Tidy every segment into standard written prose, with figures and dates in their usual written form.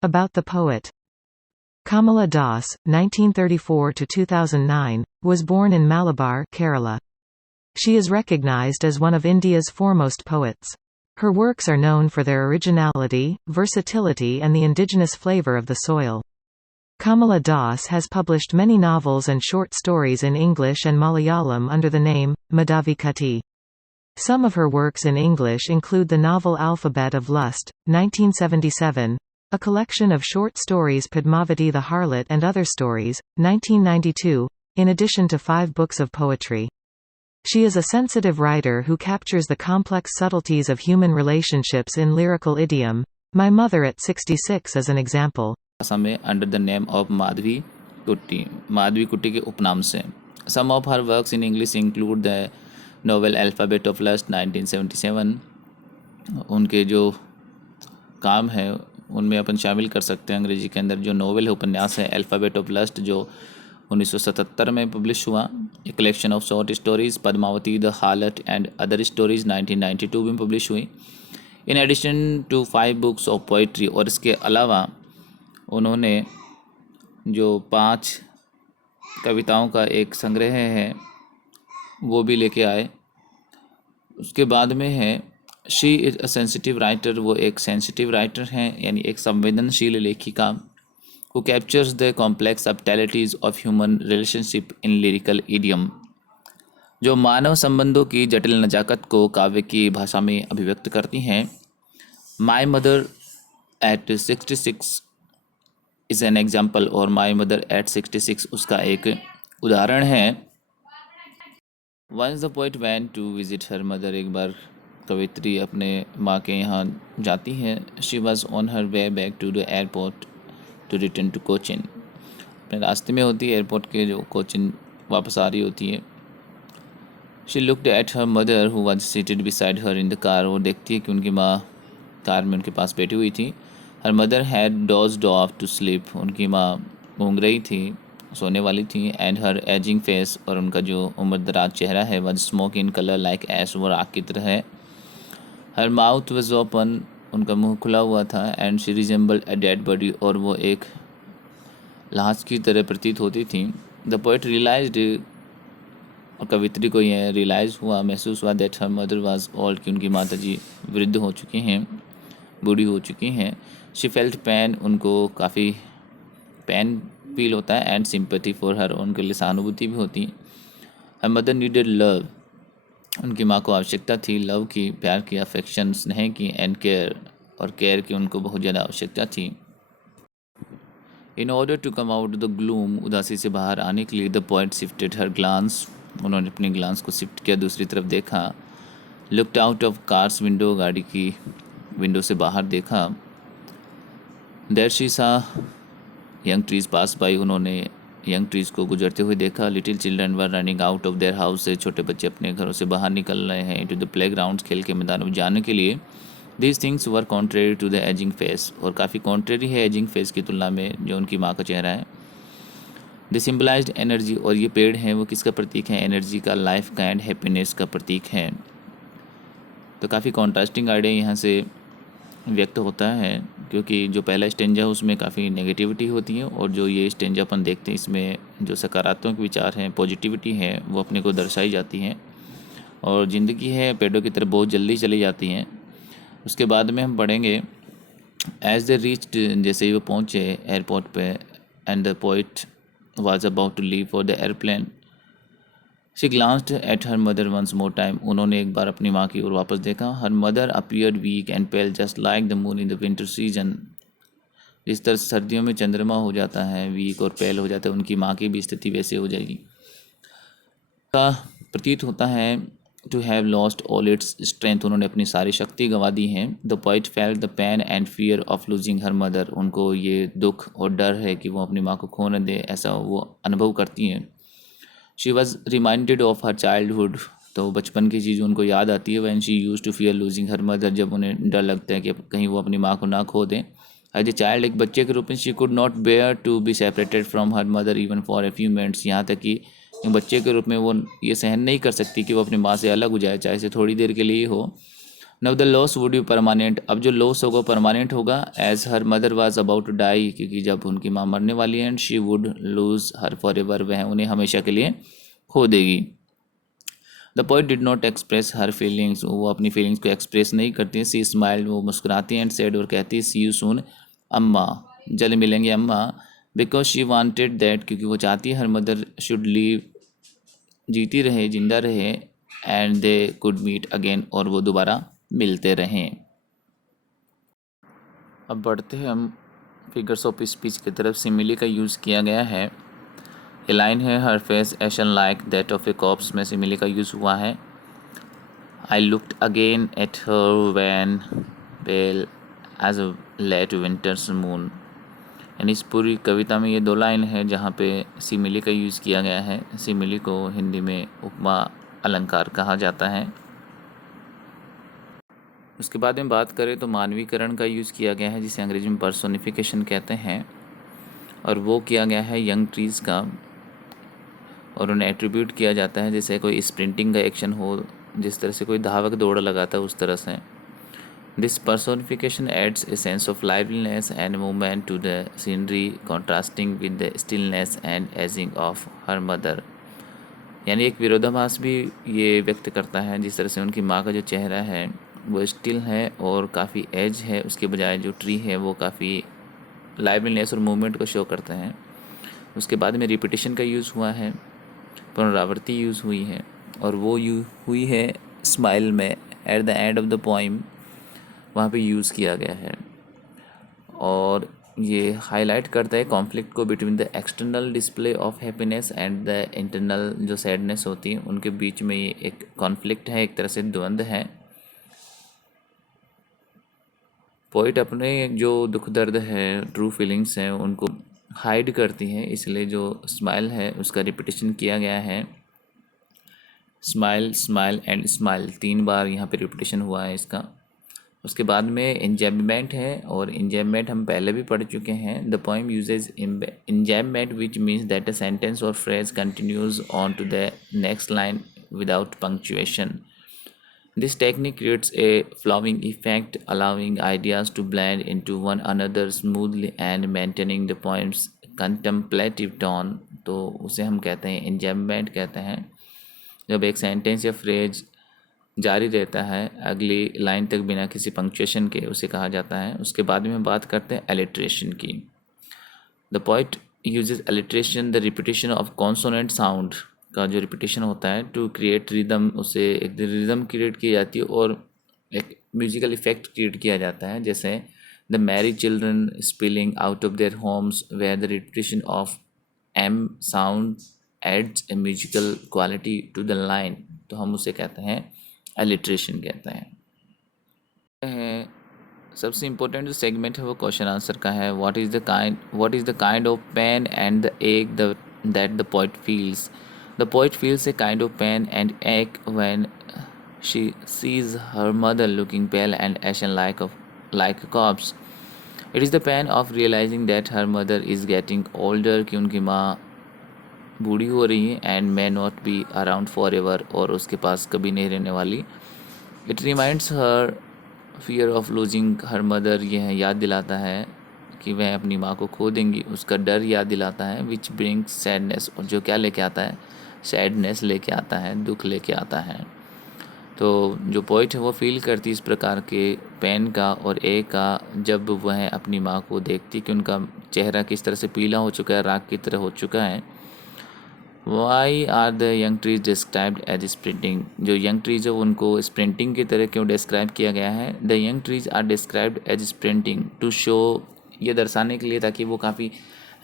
About the poet. Kamala Das, 1934–2009, was born in Malabar, Kerala. She is recognized as one of India's foremost poets. Her works are known for their originality, versatility and the indigenous flavor of the soil. Kamala Das has published many novels and short stories in English and Malayalam under the name, Madhavikutty. Some of her works in English include the novel Alphabet of Lust, 1977, a collection of short stories Padmavati the Harlot and Other Stories, 1992, in addition to 5 books of poetry. She is a sensitive writer who captures the complex subtleties of human relationships in lyrical idiom. My Mother at 66 is an example. में under the name of Madhavi कुट्टी के उपनाम से. Some of her works in English include the novel Alphabet of Lust 1977. उनके जो काम है उनमें अपन शामिल कर सकते हैं अंग्रेजी के अंदर जो नोवेल है उपन्यास है अल्फ़ाबेट ऑफ लस्ट जो 1977 में पब्लिश हुआ. A collection of short stories Padmavati the harlot and other stories 1992 में पब्लिश हुई. In addition to 5 books of poetry, और इसके अलावा उन्होंने जो 5 कविताओं का एक संग्रह है वो भी लेके आए. उसके बाद में है she is a sensitive writer. वो एक सेंसिटिव राइटर हैं, यानी एक संवेदनशील लेखिका who captures the complex subtleties of human relationship in lyrical idiom. जो मानव संबंधों की जटिल नजाकत को काव्य की भाषा में अभिव्यक्त करती हैं. My Mother at 66 is an example, और My Mother at 66 उसका एक उदाहरण है. Once the poet went to visit her mother. एक बार कवित्री अपने माँ के यहाँ जाती है. She was on her way back to the airport to return to Cochin. अपने रास्ते में होती है एयरपोर्ट के जो कोचिन वापस आ रही होती है. She looked at her mother who was seated beside her in the car. वो देखती है कि उनकी माँ कार में उनके पास बैठी हुई थी. Her mother had dozed off to sleep. उनकी माँ ऊँघ रही थी, सोने वाली थी. And her aging face, और उनका जो उम्रदराज चेहरा है was smoke in color like ash, वो राख की तरह है. Her mouth was open, उनका मुंह खुला हुआ था. And she resembled a dead body, और वो एक लाश की तरह प्रतीत होती थी. The poet realized, और कवित्री को यह रियलाइज़ हुआ, महसूस हुआ that her mother was old, कि उनकी माता जी वृद्ध हो चुकी हैं, बूढ़ी हो चुकी हैं. She felt pain, उनको काफ़ी पेन फील होता है. And sympathy for her, उनके लिए सहानुभूति भी होती है. Her mother needed love, उनकी माँ को आवश्यकता थी लव की, प्यार की, अफेक्शन, स्नेह की. एंड केयर, और केयर की उनको बहुत ज़्यादा आवश्यकता थी. In order to come out the gloom, उदासी से बाहर आने के लिए the poet shifted her glance, उन्होंने अपने ग्लांस को शिफ्ट किया, दूसरी तरफ देखा. Looked out of car's window, गाड़ी की विंडो से बाहर देखा. There she saw young trees pass by, उन्होंने यंग ट्रीज़ को गुजरते हुए देखा. Little children were running out of their house, से छोटे बच्चे अपने घरों से बाहर निकल रहे हैं. टू द प्ले ग्राउंड, खेल के मैदानों में जाने के लिए. These things were contrary to the ageing face, और काफ़ी कॉन्ट्रेरी है एजिंग फेस की तुलना में जो उनकी माँ का चेहरा है. दे सिम्बलाइज्ड एनर्जी, और ये पेड़ हैं वो किसका प्रतीक है? एनर्जी का, लाइफ का एंड हैप्पीनेस का प्रतीक है. तो काफ़ी कॉन्ट्रास्टिंग आइडिया यहाँ से व्यक्त होता है, क्योंकि जो पहला स्टेंजा है उसमें काफ़ी नेगेटिविटी होती है, और जो ये स्टेंजा अपन देखते हैं इसमें जो सकारात्मक विचार हैं, पॉजिटिविटी है, वो अपने को दर्शाई जाती हैं. और ज़िंदगी है पेड़ों की तरफ बहुत जल्दी चली जाती हैं. उसके बाद में हम पढ़ेंगे एज दे रीच्ड, जैसे ही वो पहुँचे एयरपोर्ट पे. And the poet was about to leave for the airplane. She glanced at her mother once more time, उन्होंने एक बार अपनी माँ की ओर वापस देखा. Her mother appeared weak and pale just like the moon in the winter season. जिस तरह सर्दियों में चंद्रमा हो जाता है वीक और पेल हो जाता है, उनकी माँ की भी स्थिति वैसे हो जाएगी. का प्रतीत होता है to have lost all its strength, उन्होंने अपनी सारी शक्ति गंवा दी हैं. The poet felt the pain and fear of losing her mother, उनको ये दुख और डर है कि वो अपनी माँ को खो न दे, ऐसा वो अनुभव करती हैं. She was reminded of her childhood, तो बचपन की चीज़ उनको याद आती है. When she use to fear losing her mother, जब उन्हें डर लगता है कि कहीं वो अपनी माँ को ना खो दें. एज ए चाइल्ड, एक बच्चे के रूप में, she could not bear to be separated from her mother even for a few minutes, यहाँ तक कि एक बच्चे के रूप में वो ये सहन नहीं कर सकती कि वो अपनी माँ से अलग हो जाए, चाहे से थोड़ी देर के लिए ही हो. Now the loss would be permanent, अब जो लॉस होगा परमानेंट होगा, as her mother was about to die, क्योंकि जब उनकी माँ मरने वाली है, and she would lose her forever, वह उन्हें हमेशा के लिए खो देगी। The poet did not express her feelings, वो अपनी फीलिंग्स को एक्सप्रेस नहीं करती है। सी स्माइल्ड, वो मुस्कुराती हैं, एंड सेड, और कहती है, सी यू सून अम्मा, जल्द मिलेंगे अम्मा। बिकॉज शी वांटेड दैट, क्योंकि वो चाहती है हर मदर शुड लीव, जीती रहे, जिंदा रहे, and they could meet again, और वो दोबारा मिलते रहें। अब बढ़ते हैं हम फिगर्स ऑफ स्पीच की तरफ। सिमिली का यूज़ किया गया है। ये लाइन है, her face ashen like that of a corpse, में सिमिली का यूज़ हुआ है। I looked again at her wan pale as a late winter's moon. यानी इस पूरी कविता में ये दो लाइन है जहाँ पे सिमिली का यूज़ किया गया है। सिमिली को हिंदी में उपमा अलंकार कहा जाता है। उसके बाद में बात करें तो मानवीकरण का यूज़ किया गया है, जिसे अंग्रेजी में पर्सोनिफिकेशन कहते हैं, और वो किया गया है यंग ट्रीज़ का, और उन्हें एट्रीब्यूट किया जाता है जैसे कोई स्प्रिंटिंग का एक्शन हो, जिस तरह से कोई धावक दौड़ लगाता है उस तरह से। This personification adds a sense of liveliness and movement to the scenery, contrasting with the stillness and ageing of her mother. यानी एक विरोधाभास भी ये व्यक्त करता है, जिस तरह से उनकी माँ का जो चेहरा है वो स्टिल है और काफ़ी एज है, उसके बजाय जो ट्री है वो काफ़ी लाइवलीनेस और मूवमेंट को शो करते हैं। उसके बाद में रिपीटिशन का यूज़ हुआ है, पुनरावृत्ति यूज़ हुई है, और वो हुई है स्माइल में, at the end of the poem, वहाँ पे यूज़ किया गया है। और ये हाईलाइट करता है कॉन्फ्लिक्ट को between the external display of happiness and the internal जो सैडनेस होती है, उनके बीच में ये एक कॉन्फ्लिक्ट है, एक तरह से द्वंद्व है। पोइट अपने जो दुख दर्द है, ट्रू फीलिंग्स हैं, उनको हाइड करती है, इसलिए जो स्माइल है उसका रिपीटेशन किया गया है। स्माइल, स्माइल एंड स्माइल, 3 बार यहाँ पे रिपीटेशन हुआ है इसका। उसके बाद में इंजैम्बमेंट है, और इंजैम्बमेंट हम पहले भी पढ़ चुके हैं। The poem uses enjambment which means that a sentence और phrase continues on to the next line without punctuation. This technique creates a flowing effect, allowing ideas to blend into one another smoothly and maintaining the poem's contemplative tone। तो उसे हम कहते हैं इंजैम्बमेंट कहते हैं, जब एक सेंटेंस या फ्रेज जारी रहता है अगली लाइन तक बिना किसी पंक्चुएशन के, उसे कहा जाता है। उसके बाद में हम बात करते हैं एलिट्रेशन की। The poet uses alliteration, the repetition of consonant sound का जो रिपीटेशन होता है टू क्रिएट रिदम, उससे एक रिदम क्रिएट की जाती है और एक म्यूजिकल इफेक्ट क्रिएट किया जाता है। जैसे the merry children spilling out of their homes where the repetition of M sound adds a musical quality to the line, तो हम उसे कहते हैं एलिट्रेशन कहते हैं। सबसे इम्पोर्टेंट जो सेगमेंट है वो क्वेश्चन आंसर का है। What is the kind of pain and the ache that the poet feels. The poet feels a kind of pain and ache when she sees her mother looking pale and ashen like a corpse. It is the pain of realizing that her mother is getting older, कि उनकी माँ बूढ़ी हो रही है, and may not be around forever, और उसके पास कभी नहीं रहने वाली। It reminds her fear of losing her mother, यह याद दिलाता है कि वह अपनी माँ को खो देंगी, उसका डर याद दिलाता है। विच ब्रिंग्स सैडनेस, और जो क्या लेके आता है, सैडनेस लेके आता है, दुख लेके आता है। तो जो पोइट है वो फील करती इस प्रकार के पेन का और ए का जब वह अपनी माँ को देखती कि उनका चेहरा किस तरह से पीला हो चुका है, राख की तरह हो चुका है। Why are the young trees described as sprinting, जो यंग ट्रीज है उनको स्प्रिंटिंग की तरह क्यों डिस्क्राइब किया गया है। The young trees are described as sprinting to show, ये दर्शाने के लिए ताकि वो काफ़ी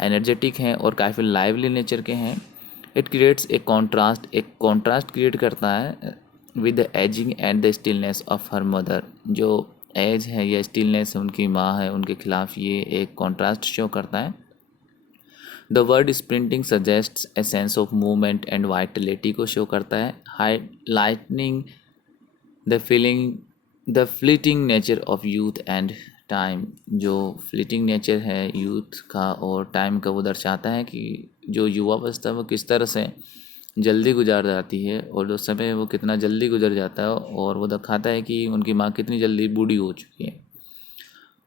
एनर्जेटिक हैं और काफ़ी लाइवली नेचर के हैं। इट क्रिएट्स एक कॉन्ट्रास्ट क्रिएट करता है with the ageing and the stillness of her mother, जो एज है या स्टिलनेस है उनकी माँ है, उनके खिलाफ ये एक कॉन्ट्रास्ट शो करता है। The word sprinting suggests a sense of movement and vitality को शो करता है, highlighting the fleeting nature of youth and time, जो फ्लीटिंग नेचर है यूथ का और टाइम का वो दर्शाता है कि जो युवावस्था वो किस तरह से जल्दी गुजार जाती है और जो समय है वो कितना जल्दी गुजर जाता है, और वो दिखाता है कि उनकी माँ कितनी जल्दी बूढ़ी हो चुकी है.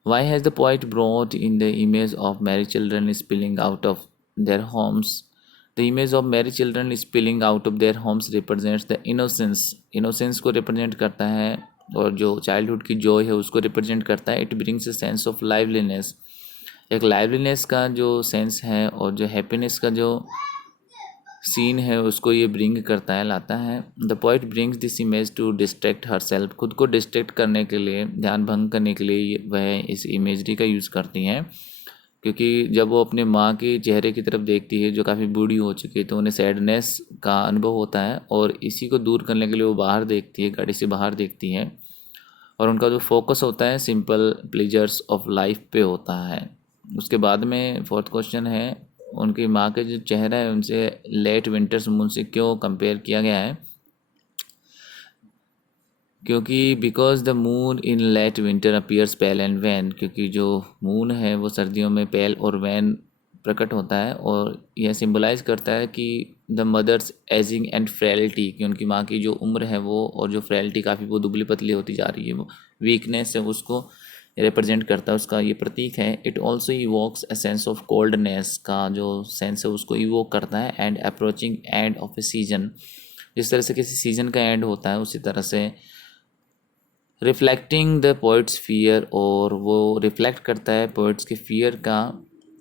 Why has the poet brought in the image of married children spilling out of their homes? The image of married children spilling out of their homes represents the innocence. Innocence को represent करता है, और जो childhood की joy है उसको represent करता है. It brings a sense of liveliness. एक liveliness का जो sense है और जो happiness का जो सीन है उसको ये ब्रिंग करता है, लाता है. The poet brings this image to distract herself. खुद को डिस्ट्रैक्ट करने के लिए, ध्यान भंग करने के लिए वह इस इमेजरी का यूज़ करती हैं, क्योंकि जब वो अपने माँ के चेहरे की तरफ देखती है जो काफ़ी बूढ़ी हो चुकी है तो उन्हें सैडनेस का अनुभव होता है, और इसी को दूर करने के लिए वो बाहर देखती है, गाड़ी से बाहर देखती है, और उनका जो फोकस होता है सिंपल प्लेजर्स ऑफ लाइफ पे होता है. उसके बाद में फोर्थ क्वेश्चन है, उनकी माँ के जो चेहरा है उनसे लेट विंटर्स मून से क्यों कंपेयर किया गया है? क्योंकि because the moon in late winter appears pale and wan. क्योंकि जो मून है वो सर्दियों में पेल और वैन प्रकट होता है, और यह सिंबलाइज करता है कि the mother's ageing and frailty, कि उनकी माँ की जो उम्र है वो, और जो फ्रेलिटी काफ़ी वो दुबली पतली होती जा रही है, वो वीकनेस है उसको रिप्रेजेंट करता है, उसका ये प्रतीक है. It also evokes a sense of coldness, का जो सेंस है उसको इवोक करता है. And approaching end of A season, जिस तरह से किसी सीजन का एंड होता है उसी तरह से. रिफ्लेक्टिंग द पोइट्स फियर, और वो रिफ्लेक्ट करता है पोइट्स के फियर का.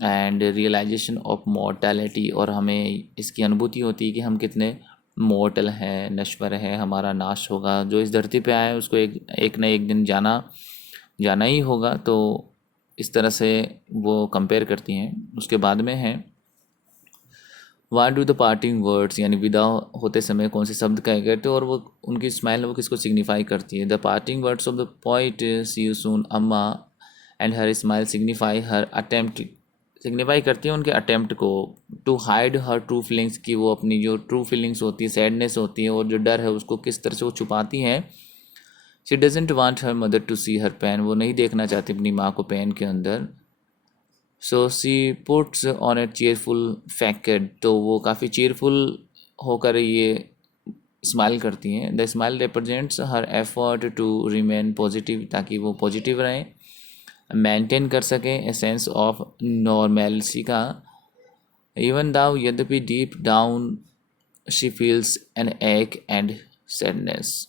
एंड रियलाइजेशन ऑफ मॉर्टैलिटी, और हमें इसकी अनुभूति होती है कि हम कितने मॉर्टल हैं, नश्वर है, हमारा नाश होगा. जो इस धरती पे आए उसको एक न एक दिन जाना ही होगा. तो इस तरह से वो कंपेयर करती हैं. उसके बाद में है what do the parting words, यानी विदा होते समय कौन से शब्द कहे गए थे, और वो उनकी स्माइल वो किसको सिग्निफाई करती है. The parting words of the poet see you soon Amma and her smile signify her attempt, signify करती है उनके अटेम्प्ट को to hide her true feelings, की वो अपनी जो ट्रू फीलिंग्स होती है, सैडनेस होती है और जो डर है उसको किस तरह से वो छुपाती हैं. She doesn't want her mother to see her pain, वो नहीं देखना चाहती अपनी माँ को पेन के अंदर. So she puts on a cheerful facade, तो वो काफ़ी चेयरफुल होकर ये स्माइल करती हैं. The smile represents her effort to remain positive, ताकि वो पॉजिटिव रहें, मेंटेन कर सकें ए सेंस ऑफ नॉर्मेलिटी का. इवन दाउ, यद्यपि deep down she feels an ache and sadness.